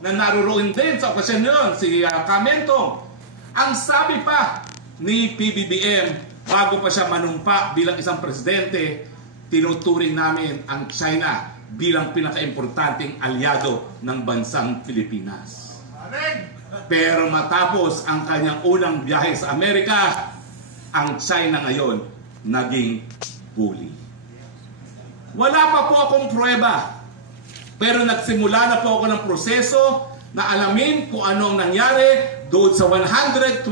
na naruroon din sa okasyon yun, si Kamentong. Ang sabi pa ni PBBM, bago pa siya manumpa bilang isang presidente, tinuturing namin ang China bilang pinaka-importanting alyado ng bansang Pilipinas. Pero matapos ang kanyang unang biyahe sa Amerika, ang China ngayon naging bully. Wala pa po akong pruweba, pero nagsimula na po ako ng proseso na alamin kung ano ang nangyari doon sa 125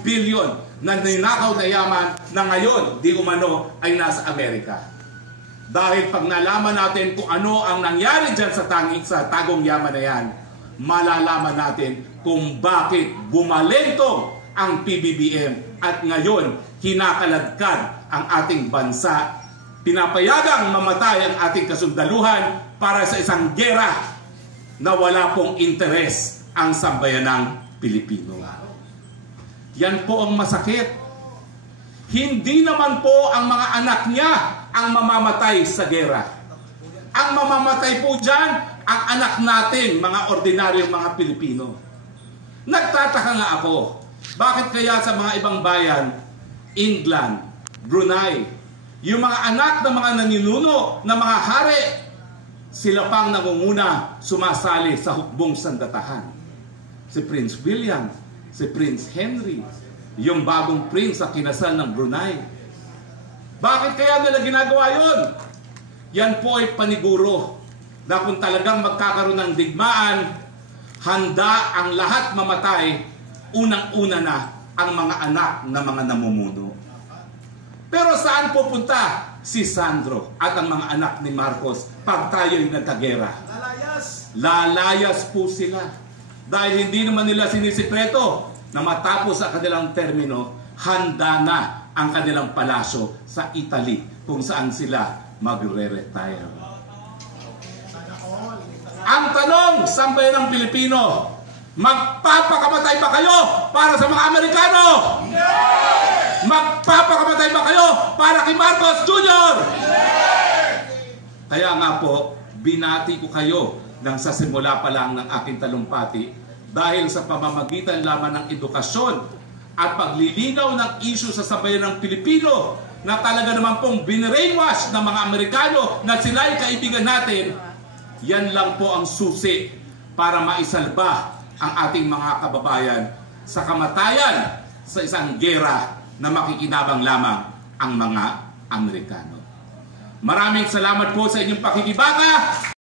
billion na ninakaw na yaman na ngayon di umano ay nasa Amerika. Dahil pag nalaman natin kung ano ang nangyari dyan sa tagong yaman na yan, malalaman natin kung bakit bumalentong ang PBBM at ngayon kinakaladkad ang ating bansa. Pinapayagang mamatay ang ating kasundaluhan para sa isang gera na wala pong interes ang sambayanang Pilipino. Yan po ang masakit. Hindi naman po ang mga anak niya ang mamamatay sa gera. Ang mamamatay po dyan, ang anak natin, mga ordinaryong mga Pilipino. Nagtataka nga ako, bakit kaya sa mga ibang bayan, England, Brunei, yung mga anak ng mga naninuno, ng mga hari, sila pang nangunguna sumasali sa hukbong sandatahan. Si Prince William, si Prince Henry, yung bagong prince sa kinasal ng Brunei. Bakit kaya nila ginagawa yun? Yan po ay paniguro na kung talagang magkakaroon ng digmaan, handa ang lahat mamatay, unang-una na ang mga anak ng mga namumuno. Pero saan pupunta si Sandro at ang mga anak ni Marcos pag tayo'y nagkagera? Lalayas po sila. Dahil hindi naman nila sinisikreto na matapos ang kanilang termino, handa na ang kanilang palasyo sa Italy kung saan sila magre-retire. Ang tanong, sambayanang Pilipino, magpapakamatay ba kayo para sa mga Amerikano? Magpapakamatay ba kayo para kay Marcos Jr.? Kaya nga po, binati ko kayo nang sa simula pa lang ng aking talumpati dahil sa pamamagitan lamang ng edukasyon at paglilinaw ng issue sa sambayan ng Pilipino na talaga naman pong binrainwash ng mga Amerikano na sila'y kaibigan natin, yan lang po ang susi para maisalba ang ating mga kababayan sa kamatayan sa isang gera na makikinabang lamang ang mga Amerikano. Maraming salamat po sa inyong pakikibaka.